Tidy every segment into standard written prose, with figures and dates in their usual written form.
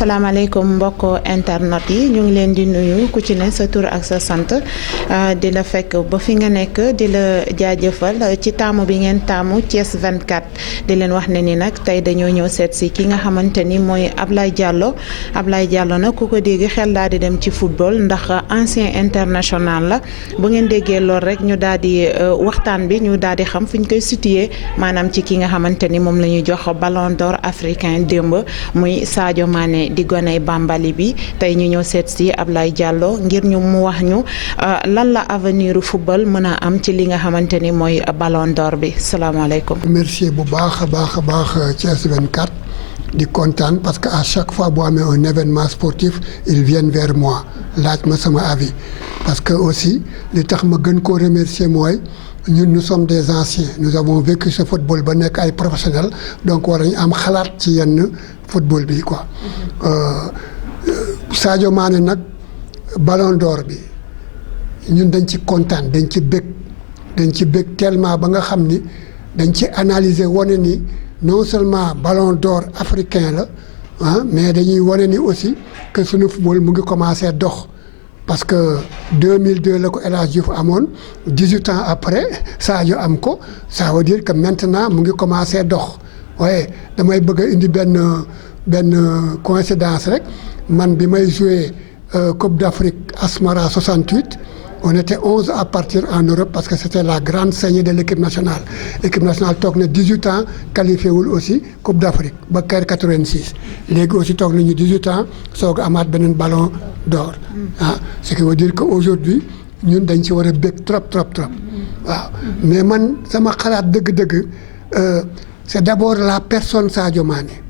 asalaamaaleykum mbokk internet yi ñu ngi leen di nuyu ku ci ne sa tur ak sa sant di la fekk ba fi nga nekk di la jaajëfal ci taamu bi ngeen taamu Thiès 24 di leen wax ne ni nag tey dañoo ñëw seet si ki nga xamante ni mooy Ablaye Diallo nag ku ko dégg xel daal di dem ci football ndax ancien international la bu ngeen déggee lool rek ñu daal di waxtaan bi ñu daal di xam fi ñu koy situé maanaam ci ki nga xamante ni moom la ñuy jox ballon d'or africain démb muy Sadio Mané di goney Bambali bi tey ñu ñëw seet si Ablaye Diallo ngir ñu mu wax ñu lan la avenir football mën a am ci li nga xamante ni mooy ballon d'or bi salaamaaleykum. merci bu baax a baax Thiès 24 di kontaan parce que à chaque fois boo amee un événement sportif ils viennent vers moi laaj ma sama avis parce que aussi li tax ma gën koo remercier mooy ñun nous sommes des anciens nous avons vécu ce football ba nekk ay professionnels donc war nañu am xalaat ci yenn football bi quoi. Sadio Mané nag ballon d'or bi ñun dañ ci kontaan dañ ci bëgg tellement ba nga xam ni dañ ci analyser wane ni non seulement ballon d'or africain la mais dañuy wane ni aussi que suñu football mu ngi commencer dox. parce que 2002 la ko El Hadj Diouf amoon 18 ans après Sadio am ko ça veut dire que maintenant mu ngi commencer dox waaye damay bëgg a indi benn coïncidence rek man bi may jouer Coupe d'Afrique Asmara 68 on était 11 à partir en Europe parce que c'était la grande saignée de l'équipe nationale toog na 18 ans qualifié wul aussi Coupe d'Afrique ba Caire 86 léegi aussi toog nañu 18 ans soog a amaat beneen ballon d'or ce qui veut dire que aujourd'hui ñun dañ ci war a bëgg trop waaw mais man sama xalaat dëgg-dëgg c'est d'abord la personne Sadio Mané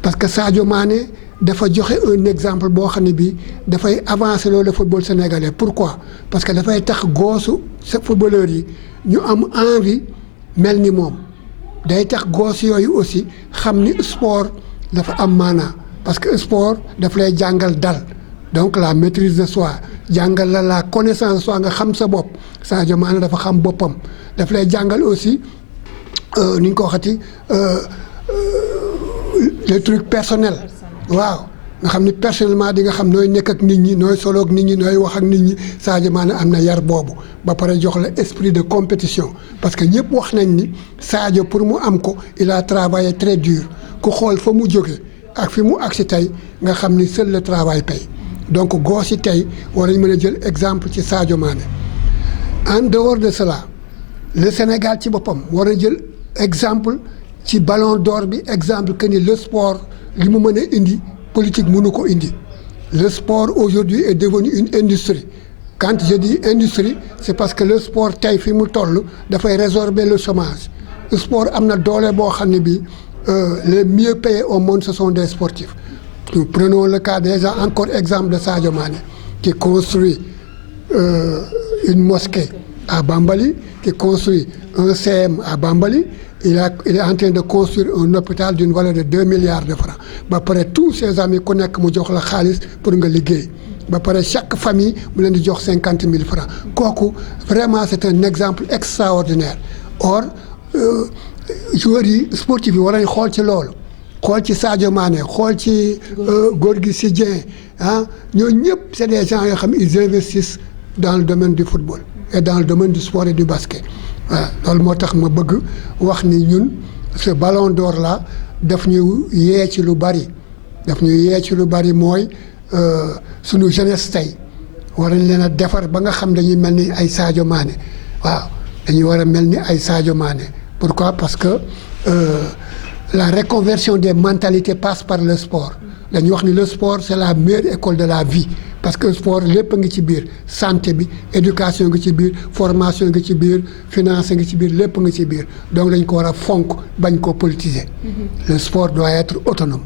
parce que Sadio Mané dafa joxe un exemple boo xam ne bii dafay avancer loolu le football sénégalais pourquoi parce que dafay tax goosu sa footballeurs yi ñu am envie mel ni moom day tax goos yooyu aussi xam ni sport dafa am maanaa parce que sport daf lay jàngal dal donc la maîtrise de soi jàngal la connaissance de soi nga xam sa bopp Sadio Mané dafa xam boppam daf lay jàngal aussi ni ñu ko waxati les trucs personnels waaw nga xam ni personnellement di nga xam nooy nekk ak nit ñi nooy solo ak nit ñi nooy wax ak nit ñi Sadio Mané am na yar boobu ba pare jox la esprit de compétition parce que ñëpp wax nañ ni Sadio pour mu am ko il a travaillé très dur ku xool fa mu jóge ak fi mu agsi tey nga xam ni seul le travail paye donc goos yi tey war nañ mën a jël exemple ci Sadio Mané en dehors de cela le Sénégal ci boppam war a jël exemple ci ballon d'or bi exemple que ni le sport li mu mën a indi politique mënu ko indi le sport aujourd'hui est devenu une industrie quand je dis industrie c'est parce que le sport tey fi mu toll dafay résorber le chômage le sport am na doole boo xam ne bii les mieux payés au monde ce sont des sportifs nous prenons le cas déjà encore exemple de Sadio Mané qui construit une mosquée à Bambali qui construit un CM à Bambali il est en train de construire un hôpital d'une valeur de 2 milliards de francs ba pare tous ses amis ku nekk mu jox la xaalis pour nga liggéey ba pare chaque famille mu leen di jox 50 000 francs kooku vraiment c'est un exemple extraordinaire or joueurs yi sportifs yi war nañ xool ci loolu xool ci Sadio Mané xool ci Gorgui Sy Dieng ñooñu ñëpp c'est des gens yoo xam ils investissent dans le domaine du football et dans le domaine du sport et du basket waaw loolu moo tax ma bëgg wax ni ñun ce ballon d'or là daf ñu yee ci lu bari mooy sunu jeunesse tey war nañ leen a defar ba nga xam dañuy mel ni ay Sadio Mané waaw dañuy war a mel ni ay Sadio Mané pourquoi parce que la reconversion des mentalités passe par le sport dañuy wax ni le sport c'est la meilleure école de la vie parce que sport lépp a ngi ci biir santé bi éducation ngi ci biir formation ngi ci biir finance ngi ci biir lépp ngi ci biir donc dañ ko war a fonk bañ koo politiser. Le sport doit être autonome.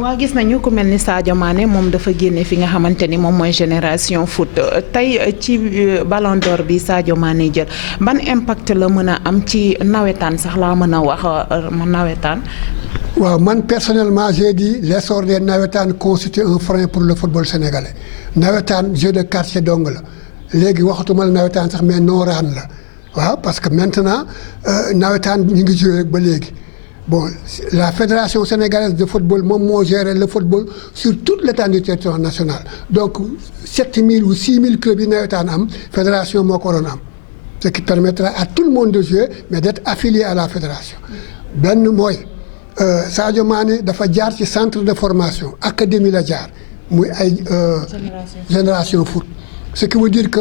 waa gis nañu ku mel ni Sadio Mané moom dafa génne fi nga xamante ni moom mooy génération foot tey ci ballon d'or bi Sadio Mané jël ban impact la mën a am ci nawetaan sax laa mën a wax nawetaan. waaw man personnellement j'ai dit l'essor des nawetaan constitue un frein pour le football sénégalais nawetaan jeu de quartier dong la léegi waxatuma la nawetaan sax mais nooraan la waaw parce que maintenant nawetaan ñu ngi joué ba léegi bon la fédération sénégalaise de football moom moo géré le football sur toute l'étendue du territoire national donc 7000 ou 6000 clubs yi nawetaan am fédération moo ko waroon am ce qui permettra à tout le monde de jouer mais d'être affilié à la fédération benn mooy Sadio Mané dafa jaar ci centre de formation académie la jaar muy ay génération foot ce qui veut dire que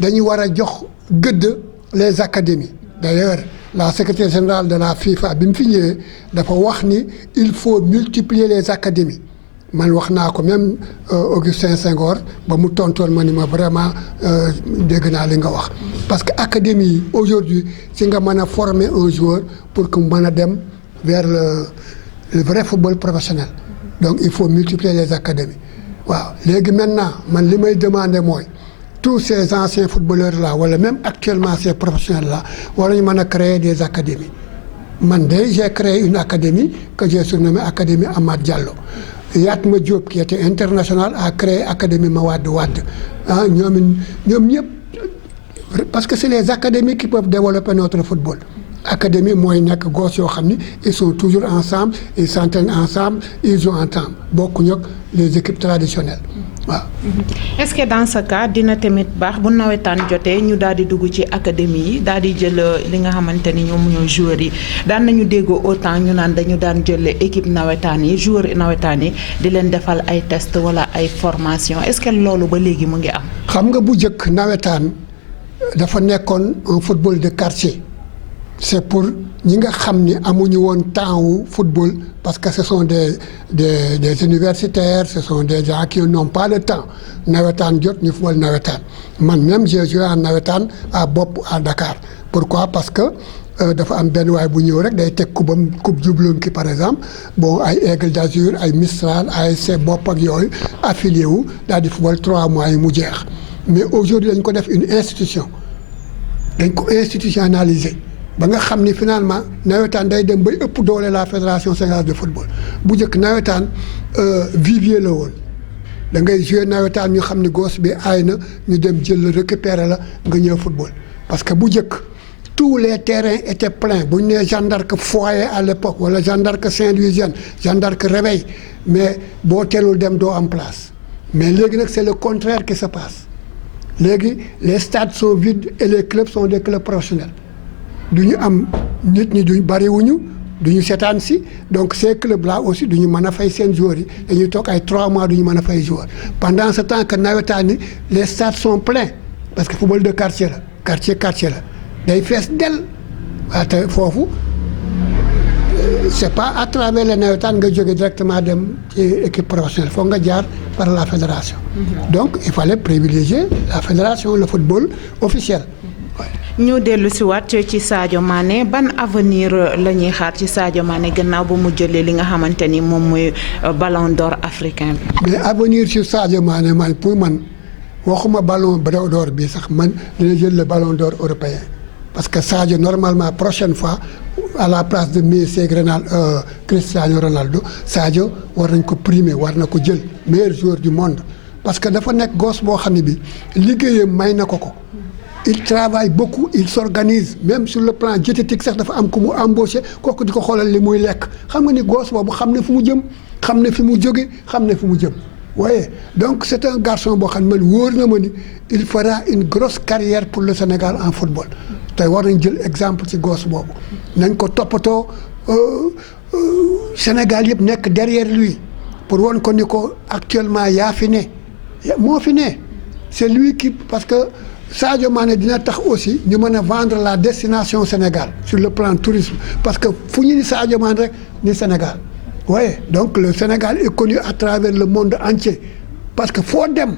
dañu war a jox gëdd les académies d'ailleurs la secrétaire générale de la FIFA bi mu fi ñëwee dafa wax ni il faut multiplier les académies man wax naa ko même Augustin Senghor ba mu tontoon ma ni ma vraiment dégg naa li nga wax parce que académie yi aujourd'hui ci nga mën a former un joueur pour que mu mën a dem vers le vrai football professionnel donc il faut multiplier les académies waaw léegi maintenant man li may demander mooy tous ces anciens footballeurs là wala même actuellement ces professionnels là war nañu mën a créer des académies man de j'ai créé une académie que j'ai surnommée académie Amath Diallo Yatma Diop qui était international a créé académie Mawade Wade ah ñoom ñëpp parce que c'est les académies qui peuvent développer notre football académie mooy nekk gos yoo xam ni ils sont toujours ensemble ils s'entraînent ensemble ils jouent ensemble bokkuñu ak les équipes traditionnelles waaw. est-ce que dans ce cas dina tamit baax bu nawetaan jotee ñu daal di dugg ci académie yi daal di jël li nga xamante ni ñoom ñooy joueurs yi daan nañu déggoo autant ñu naan dañu daan jël équipe nawetaan yi joueurs nawetaan yi di leen defal ay test wala ay formation est-ce que loolu ba léegi mu ngi am. xam nga bu njëkk nawetaan dafa nekkoon un football de quartier. C'est pour ñi nga xam ni amuñu woon temps wu football parce que ce sont des universitaires ce sont des gens qui n'ont pas le temps nawetaan jot ñu football nawetaan man même j'ai joué en nawetaan à Bopp à Dakar pourquoi parce que dafa am benn waay bu ñëw rek day teg coupe Jublonki par exemple bon ay Aigle d'Azur ay Mistral ay Bopp ak yooyu affilié wu daal di football 3 mois yi mu jeex mais aujourd'hui dañ ko def une institution dañ ko institutionnaliser ba nga xam ni finalement nawetaan day dem bay ëpp doole la fédération sénégalaise de football bu njëkk nawetaan vivier la woon da ngay jouer nawetaan ñu xam ni gosse bi aay na ñu dem jël la récupérer la nga ñëw football parce que bu njëkk tous les terrains étaient pleins bu ñu nee Jeanne d'Arc Foyer à l'époque wala Jeanne d'Arc Saint-Louisienne Jeanne d'Arc Réveil mais boo teelul dem doo am place mais léegi nag c'est le contraire qui se passe léegi les stades sont vides et les clubs sont des clubs professionnels du ñu am nit ñi duñ bariwuñu du ñu seetaan si donc ces clubs là aussi du ñu mën a fay seen joueurs yi dañuy toog ay 3 mois du ñu mën a fay joueurs pendant ce temps que nawetaan yi les stades sont pleins parce que football de quartier la quartier la day fees del waaye te foofu c'est pas à travers les nawetaan nga jóge directement dem ci équipe professionnelle foog nga jaar par la fédération donc il fallait privilégier la fédération le football officiel. ñu dellu si waat ci Sadio Mané ban avenir la ñuy xaar ci Sadio Mané gannaaw ba mu jëlee li nga xamante ni moom mooy ballon d'or africain bi. mais avenir sur Sadio Mané man pour man waxuma ballon d'or bi sax man dina jël le ballon d'or européen parce que Sadio normalement prochaine fois à la place de Messi ak Cristiano Ronaldo Sadio war nañ ko primer war na ko jël meilleur joueur du monde parce que dafa nekk gosse boo xam ne bi liggéeyam may na ko. il travaille beaucoup il s'organise même sur le plan diététique sax dafa am ku mu embauché kooku di ko xoolal li muy lekk xam nga ni gosse boobu xam ne fu mu jëm xam ne fi mu jóge xam ne fu mu jëm waaye donc c'est un garçon boo xam ne man wóor na ma ni il fera une grosse carrière pour le Sénégal en football te war nañ jël exemple ci gosse boobu nañ ko toppatoo Sénégal yëpp nekk derrière lui pour won ko ni ko actuellement yaa fi ne moo fi ne c'est lui qui parce que Sadio Mané dina tax aussi ñu mën a vendre la destination Sénégal sur le plan tourisme parce que fu ñu ni Sadio Mané rek ni Sénégal oui donc le Sénégal est connu à travers le monde entier parce que foo dem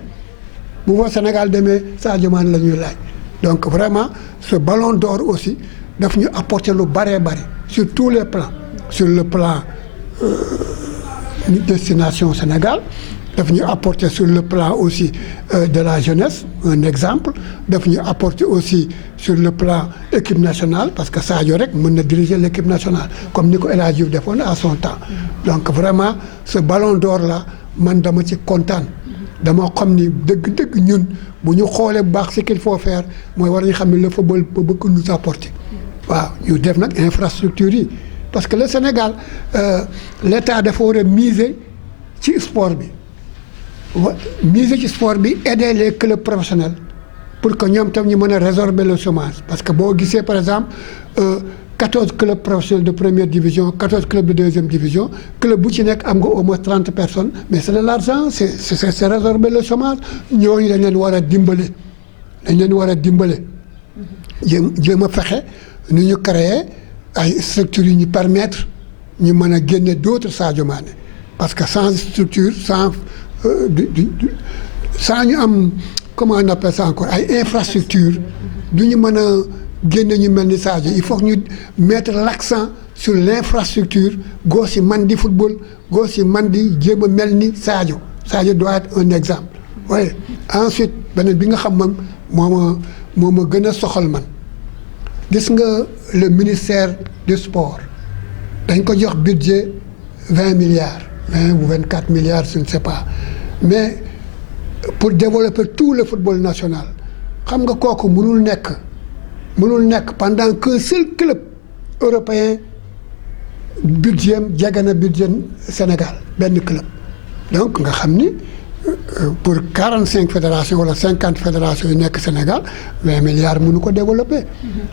bu fa Sénégal demee Sadio Mané la ñuy laaj donc vraiment ce ballon d'or aussi daf ñu apporter lu bëree bëri sur tous les plans sur le plan destination Sénégal daf ñu apporter sur le plan aussi de la jeunesse un exemple daf ñu apporter aussi sur le plan équipe nationale parce que Sadio rek mën na diriger l'équipe nationale comme ni ko El Hadji Diouf defoon à son temps donc vraiment ce ballon d'or là man dama ci kontaan dama xam ni dëgg-dëgg ñun bu ñu xoolee bu baax ce qu'il faut faire mooy war nañu xam ne le football peut beaucoup nous apporter waaw ñu def nag infrastructure yi parce que le Sénégal l'État dafa war a miser ci sport bi miser ci sport bi aider les clubs professionnels pour que ñoom tam ñu mën a résorber le chômage parce que boo gisee par exemple 14 clubs professionnels de première division 14 clubs de deuxième division club bu ci nekk am nga au moins 30 personnes mais c'est de l'argent c'est résorber le chômage ñooñu dañ leen war a dimbale jéem a fexe nu ñu créer ay structures yu ñu permettre ñu mën a génne d'autres Sadio Mané parce que sans structure sans ñu am comment on appelle ça encore ay infrastructures du ñu mën a génne ñu mel ni Sadio il faut que ñu mettre l'accent sur l'infrastructure gos yi man di football gos yi man di jéem a mel ni Sadio doit être un exemple. oui ensuite beneen bi nga xam man moo ma gën a soxal man gis nga le ministère du sport dañ ko jox budget 20 milliards 20 ou 24 milliards je ne sais pas mais pour développer tout le football national xam nga kooku mënul nekk pendant qu'un seul club européen budget am jege na budget Sénégal benn club donc nga xam ni pour 45 fédérations wala 50 fédérations yu nekk Sénégal 20 milliards mënu ko développer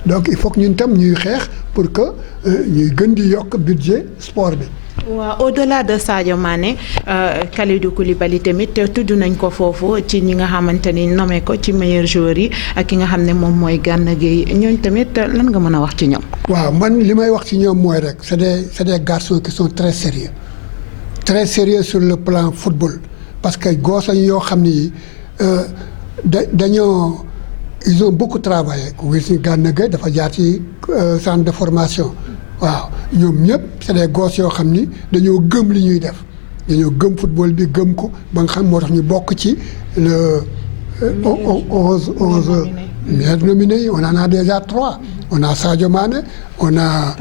donc il faut que ñun tam ñuy xeex pour que ñuy gën di yokk budget sport bi. waaw au-delà de Sadio Mané Kalidou Koulibaly tamit tudd nañ ko foofu ci ñi nga xamante ni nommé ko ci meilleurs joueurs yi ak ki nga xam ne moom mooy Gana Gueye ñooñu tamit lan nga mën a wax ci ñoom. waaw man li may wax ci ñoom mooy rek c'est des garçons qui sont très sérieux sur le plan football parce que gos yoo xam ni dañoo ils ont beaucoup travaillé ku gis ni Gana Gueye dafa jaar ci centre de formation. waaw ñoom ñëpp c'est des gosses yoo xam ni dañoo gëm li ñuy def dañoo gëm football bi gëm ko ba nga xam moo tax ñu bokk ci le 11 meilleurs nominés yi on en a déjà 3 on a Sadio Mané on a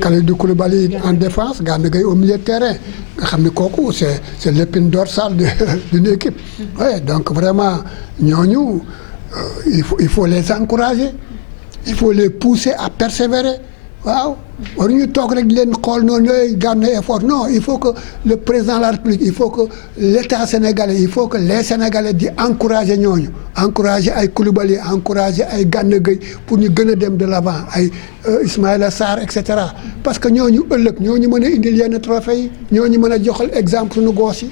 Kalidou Koulibaly en défense Gana Gueye au milieu de terrain nga xam ni kooku c'est l'épine dorsale d'une équipe. oui donc vraiment ñooñu il faut les encourager il faut les pousser à persévérer. waaw waruñu toog rek di leen xool noonu ñooy gànn effort non il faut que le président de la République il faut que l'État sénégalais il faut que les Sénégalais di encourager ñooñu encourager ay Koulibaly encourager ay Gana Gueye pour ñu gën a dem de l'avant ay Ismaïla Sarr et cetera parce que ñooñu ëllëg ñooñu mën a indil yenn trophée yi ñooñu mën a joxal exemple suñu goos yi.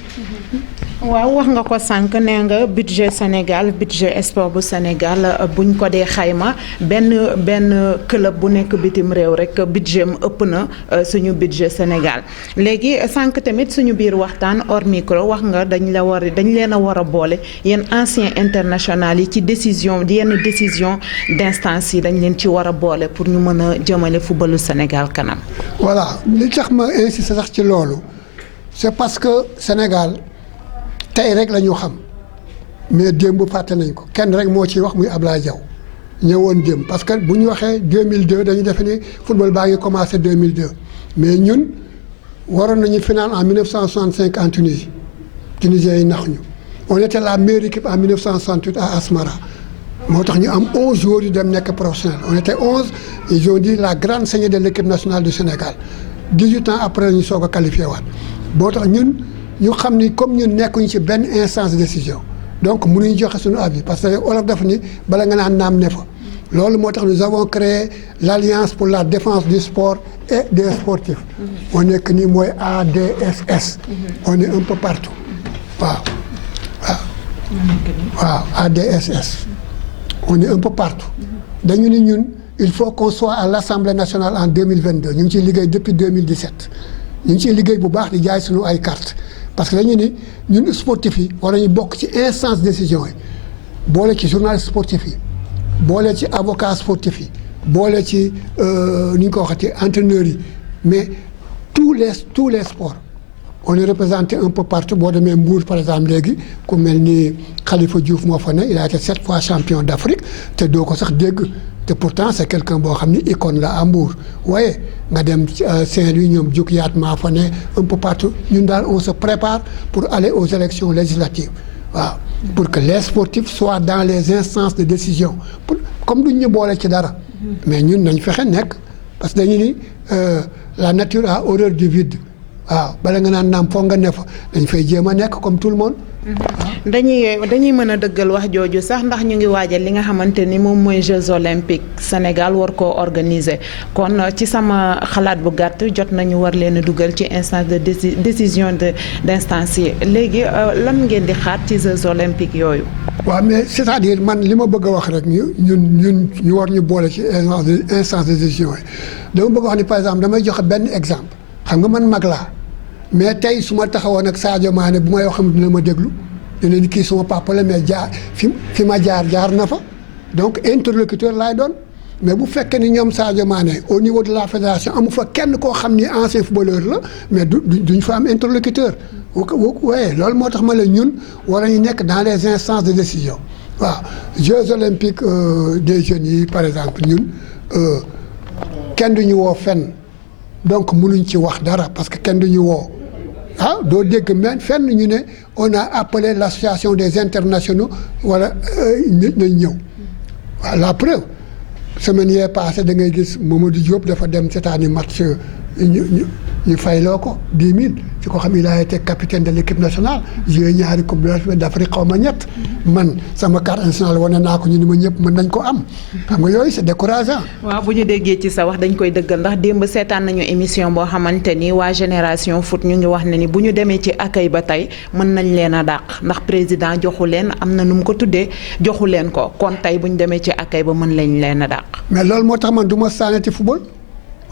waaw wax nga ko sànq nee nga budget Sénégal budget sport bu Sénégal buñ ko dee xayma benn club bu nekk bitim réew rek budget am ëpp na suñu budget Sénégal léegi sànq tamit suñu biir waxtaan hors micro wax nga dañ leen a war a boole yenn anciens internationaux yi ci yenn décision d'instance yi dañ leen ci war a boole pour ñu mën a jëmale footballu Sénégal kanam. voilà li tax ma insiste sax ci loolu c'est parce que Sénégal. tey rek la ñu xam mais démb fàtte nañ ko kenn rek moo ciy wax muy Ablaye Diaw ñëwoon démb parce que bu ñu waxee 2002 dañu defe ni football baa ngi commencé 2002 mais ñun waroon nañu final en 1965 en Tunisie Tunisiens yi nax ñu on était la meilleure équipe en 1968 à Asmara moo tax ñu am 11 joueurs yu dem nekk professionnel on était 11 ils ont dit la grande saignée de l'équipe nationale du Sénégal 18 ans après ñu soog a qualifié waat boo tax ñun. ñu xam ni comme ñun nekkuñu ci benn instance de décision donc mënuñu joxe suñu avis parce que olof dafa ni bala nga naan naam ne fa loolu moo tax nous avons créé l'Alliance pour la défense du sport et des sportifs. on nekk nii mooy ADSS. on est un peu partout waaw ADSS on est un peu partout dañu ni ñun il faut qu'on soit à l'Assemblée nationale en 2022 ñu ngi ciy liggéey depuis 2017 ñu ngi ciy liggéey bu baax di jaay suñu ay cartes. parce que dañu ni ñun sportifs yi war nañu bokk ci instance décision yi boole ci journaliste sportif yi boole ci avocat sportif yi boole ci ni ñu ko waxati entraîneurs yi mais tous les sports on est représenté un peu partout boo demee Mbour par exemple léegi ku mel ni Khalifa Diouf moo fa ne il a été 7 fois champion d'Afrique te doo ko sax dégg te pourtant c'est quelqu'un boo xam ni icône la à Mbour waaye nga dem Saint-Louis ñoom juk yaat maa fa ne un peu partout ñun daal on se prépare pour aller aux élections législatives waaw pour que les sportifs soient dans les instances de décision comme duñ ñu boole ci dara mais ñun nañ fexe nekk parce que dañu ni la nature a horreur du vide waaw bala nga naan naam foog nga ne fa dañ fay jéem a nekk comme tout le monde. dañuy mën a dëggal wax jooju sax ndax ñu ngi waajal li nga xamante ni moom mooy Jeux olympiques Sénégal war koo organiser kon ci sama xalaat bu gàtt jot nañu war leen a dugal ci instance de décision d'instance yi léegi lan ngeen di xaar ci Jeux olympiques yooyu. waaw mais c'est-à-dire man li ma bëgg a wax rek ñu war ñu boole ci instance de décision yi dama bëgg a wax ni par exemple damay joxe benn exemple xam nga man mag laa. mais tey su ma taxawoon ak Sadio Mané bu may wax xam dina ma déglu dina ni kii suma papa la mais fi ma jaar na fa donc interlocuteur laay doon mais bu fekkee ni ñoom Sadio Mané au niveau de la fédération amu fa kenn koo xam ni ancien footballeur la mais duñ fa am interlocuteur. waaye loolu moo tax ma la ñun war nañu nekk dans les instances de décision waaw Jeux olympiques des jeunes yi par exemple ñun kenn duñu woo fenn donc mënuñ ci wax dara parce que kenn duñu woo. doo dégg même fenn ñu ne on a appelé l'association des internationaux wala nañ ñëw waaw la preuve semaine yee passé da ngay gis Mamadou Diop dafa dem seetaani match ñu fayloo ko 10 000 ci ko xam il a été capitaine de l'équipe nationale joué ñaari coupe d'Afrique xaw ma ñett man sama carte nationale wane naa ko ñu ni ma ñëpp mën nañ ko am xam nga yooyu c'est décourageant. waaw bu ñu déggee ci sa wax dañ koy dëggal ndax démb seetaan nañu émission boo xamante ni waa Génération Foot ñu ngi wax ne ni bu ñu demee ci accueil ba tey mën nañ leen a dàq ndax président joxu leen am na nu mu ko tuddee joxu leen ko kon tey bu ñu demee ci accueil ba mën lañ leen a dàq. mais loolu moo tax man du ma sànnati football.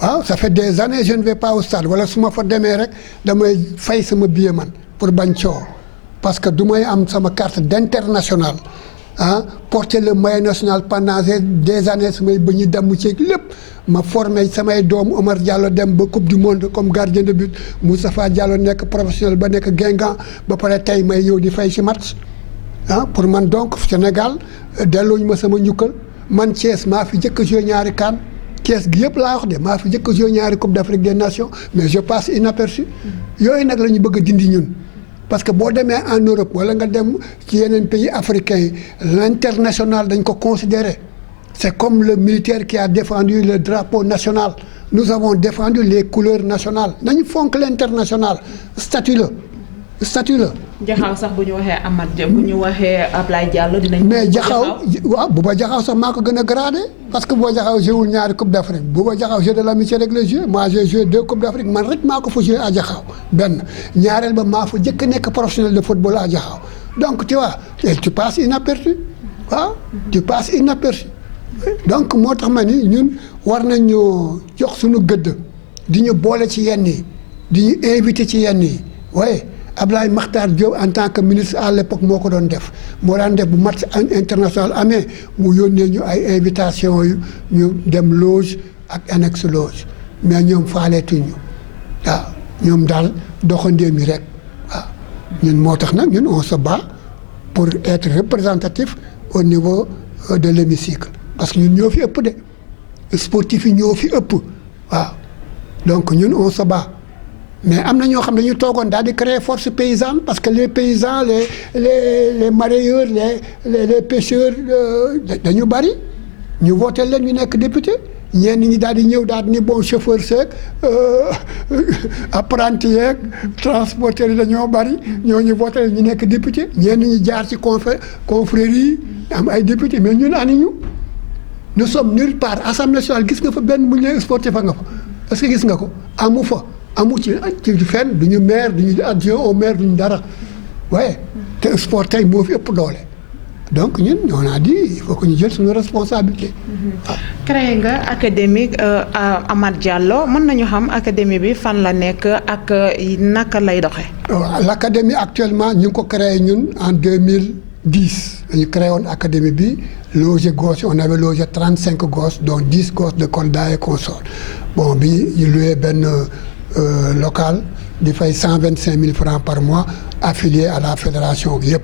waaw ça fait des années je ne vais pas au stade wala su ma fa demee rek damay fay sama billet man pour bañ coow parce que du may am sama carte d'international porter le maillot national pendant des années samay ba ñu dem ci lépp ma formé samay doom Omar Diallo dem ba coupe du monde comme gardien de but Moustapha Diallo nekk professionnel ba nekk Guingamp ba pare tey may ñëw di fay ci match pour man donc Sénégal dellooñu ma sama njukkal man Thiès maa fi jëkk joué ñaari CAN Thiès gi yëpp laa wax de maa fi jëkk joué ñaari coupe d'Afrique des nations mais je passe inaperçu yooyu nag la ñu bëgg a dindi ñun parce que boo demee en Europe wala nga dem ci yeneen pays africains yi l'international dañ ko considérer c'est comme le militaire qui a défendu le drapeau national nous avons défendu les couleurs nationales nañu fonk l'international statut la Jaxaw sax bu ñu waxee Amath bu ñu waxee Ablaye Diallo dinañ. mais Jaxaw waaw Bouba Jaxaw sax maa ko gën a gradé parce que Bouba Jaxaw joué ñaari coupe d'Afrique Bouba Jaxaw jeu de l'amitié rek la joué moi j'ai joué 2 coupes d'Afrique man rek maa ko fa joué à Jaxaw benn ñaareel ba maa fa jëkk nekk professionnel de football à Jaxaw donc tu vois tu passes inaperçu waaw tu passes inaperçu donc moo tax ma ni ñun war nañu jox suñu gëdd di ñu boole ci yenn yi di ñu invité ci yenn yi waaye Ablaye Makhtar Diop en tant que ministre à l'époque moo ko doon def moo daan def bu match international amee mu yónnee ñu ay invitation yu ñu dem loge ak annexe loge mais ñoom faaleetuñu waaw ñoom daal doxandéem yi rek waaw ñun moo tax nag ñun on se bat pour être représentatif au niveau de l'hémicycle parce que ñun ñoo fi ëpp de sportif yi ñoo fi ëpp waaw donc ñun on se bat mais am na ñoo xam ne dañu toogoon daal di créer force paysanne parce que les paysans les mareyeurs les pêcheurs dañu bari ñu voté leen ñu nekk député ñenn ñi daal di ñëw daal di ni bon chauffeur seeg apprenti yeeg transporteur yi dañoo bari ñooñu voté ñu nekk député ñenn ñi jaar ci confrérie yi am ay député mais ñun ani ñu nous sommes nulle part assemblée nationale gis nga fa benn bu ñu leen sportif fa nga fa est-ce que gis nga ko amu fa. amu ci fenn duñu maire duñu adjoint au maire duñu dara waaye te sport tey moo fi ëpp doole donc ñun on a dit il faut que ñu jël suñu responsabilité. créé nga académie Amath Diallo mën nañu xam académie bi fan la nekk ak naka lay doxee. waaw l'académie actuellement ñu ngi ko créé ñun en 2010 dañu créé woon académie bi logé gosses on avait logé 35 gosses dont 10 gosses de Kolda et consorts bon bi ñu loué benn. Local di fay 125 000 francs par mois affilié à la fédération yëpp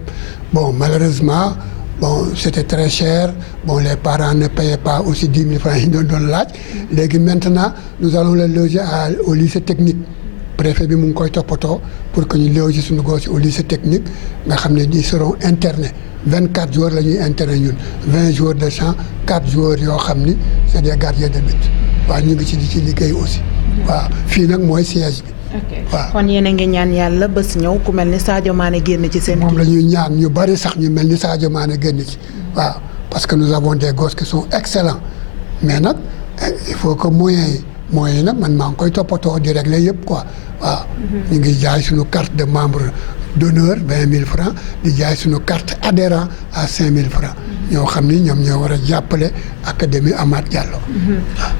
bon malheureusement bon c'était très cher bon les parents ne payaient pas aussi 10 000 francs yi ñu doon laaj léegi maintenant nous allons les loger au lycée technique préfet bi mu ngi koy toppatoo pour que ñu loger suñu gosse au lycée technique nga xam ne ils seront internés 24 joueurs la ñuy interné ñun 20 joueurs de champ 4 joueurs yoo xam ni c'est des gardiens de but waaw ñu ngi ci di ci liggéey aussi waaw fii nag mooy siège bi. waaw kon yéen a ngi ñaan yàlla bés ñëw ku mel ni Sadio Mané génn ci seen. moom la ñuy ñaan ñu bari sax ñu mel ni Sadio Mané génn ci waaw parce que nous avons des gosses qui sont excellents mais nag il faut que moyens yi nag man maa ngi koy toppatoo di régler yëpp quoi waaw. ñu ngi jaay suñu carte de membre d'honneur 20 000 francs di jaay suñu carte adhérent à 5 000 francs ñoo xam ni ñoom ñoo war a jàppale académie Amath Diallo.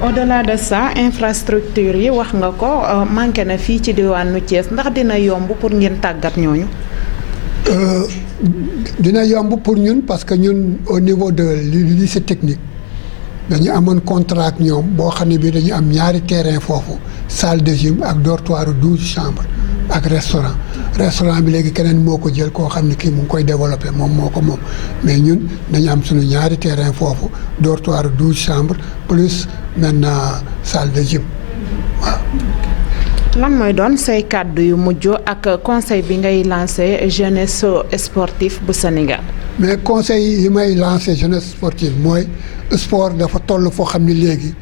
au-delà de ça infrastructure yi wax nga ko manqué na fii ci diwaanu Thiès ndax dina yomb pour ngeen tàggat ñooñu. dina yomb pour ñun parce que ñun au niveau de lycée technique dañu amoon contrat ak ñoom boo xam ne bii dañu am ñaari terrain foofu salle de gym ak dortoir 12 chambres ak restaurant bi léegi keneen moo ko jël koo xam ne kii mu ngi koy développé moom moo ko moom mais ñun dañu am suñu ñaari terrain foofu dortoir 12 chambres plus maintenant salle de gym waaw. lan mooy doon say kàddu yu mujj ak conseil bi ngay lancé jeunesse sportive bu Sénégal. mais conseil yi may lancé jeunesse sportive mooy sport dafa toll foo xam ne léegi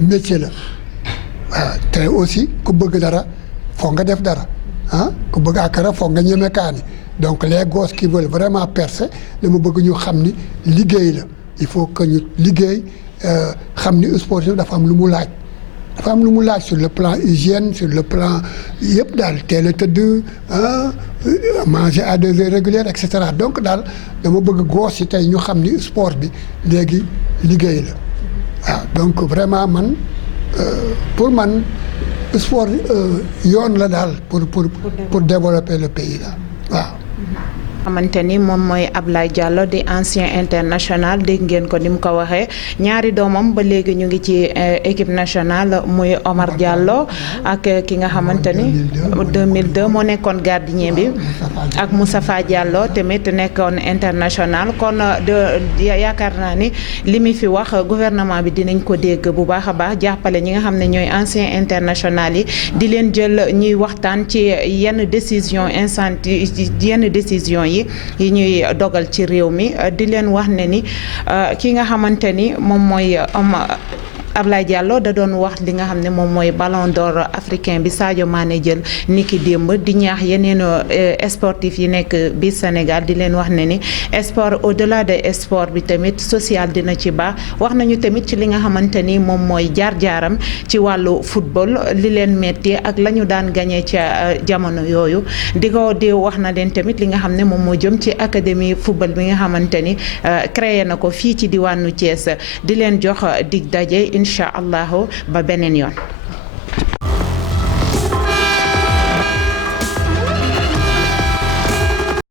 métier la waaw te aussi ku bëgg dara foog nga def dara ku bëgg akara foog nga ñeme kaani donc les gosses qui veulent vraiment percer dama bëgg ñu xam ni liggéey la il faut que ñu liggéey xam ni sportif dafa am lu mu laaj. dafa am lu mu laaj sur le plan hygiène sur le plan yëpp daal teel a tëdd manger à des heures régulières et cetera donc daal dama bëgg goos yi tey ñu xam ni sport bi léegi liggéey la waaw donc vraiment man pour man sport yoon la daal pour développer le pays la waaw. xamante ni moom mooy Ablaye Diallo di ancien international dégg ngeen ko ni mu ko waxee ñaari doomam ba léegi ñu ngi ci équipe nationale muy Omar Diallo ak ki nga xamante ni 2002 moo nekkoon gardien bi ak Moustapha Diallo tamit nekkoon international kon yaakaar naa ni li mu fi wax gouvernement bi dinañ ko dégg bu baax a baax jàppale ñi nga xam ne ñooy ancien international yi di leen jël ñuy waxtaan ci yenn décision yenn décision yi ñuy dogal ci réew mi di leen wax ne ni ki nga xamante ni moom mooy Ablaye Diallo da doon wax li nga xam ne moom mooy ballon d'or africain bi Sadio Mané jël niki démb di ñaax yeneen sportif yi nekk bi Sénégal di leen wax ne ni sport au-delà de sport bi tamit social dina ci baax wax nañu tamit ci li nga xamante ni moom mooy jaar-jaaram ci wàllu football li leen metti ak la ñu daan gagné ca jamono yooyu di wax na leen tamit li nga xam ne moom moo jëm ci académie football bi nga xamante ni créé na ko fii ci diwaanu Thiès di leen jox dig daje incha allahu ba beneen yoon.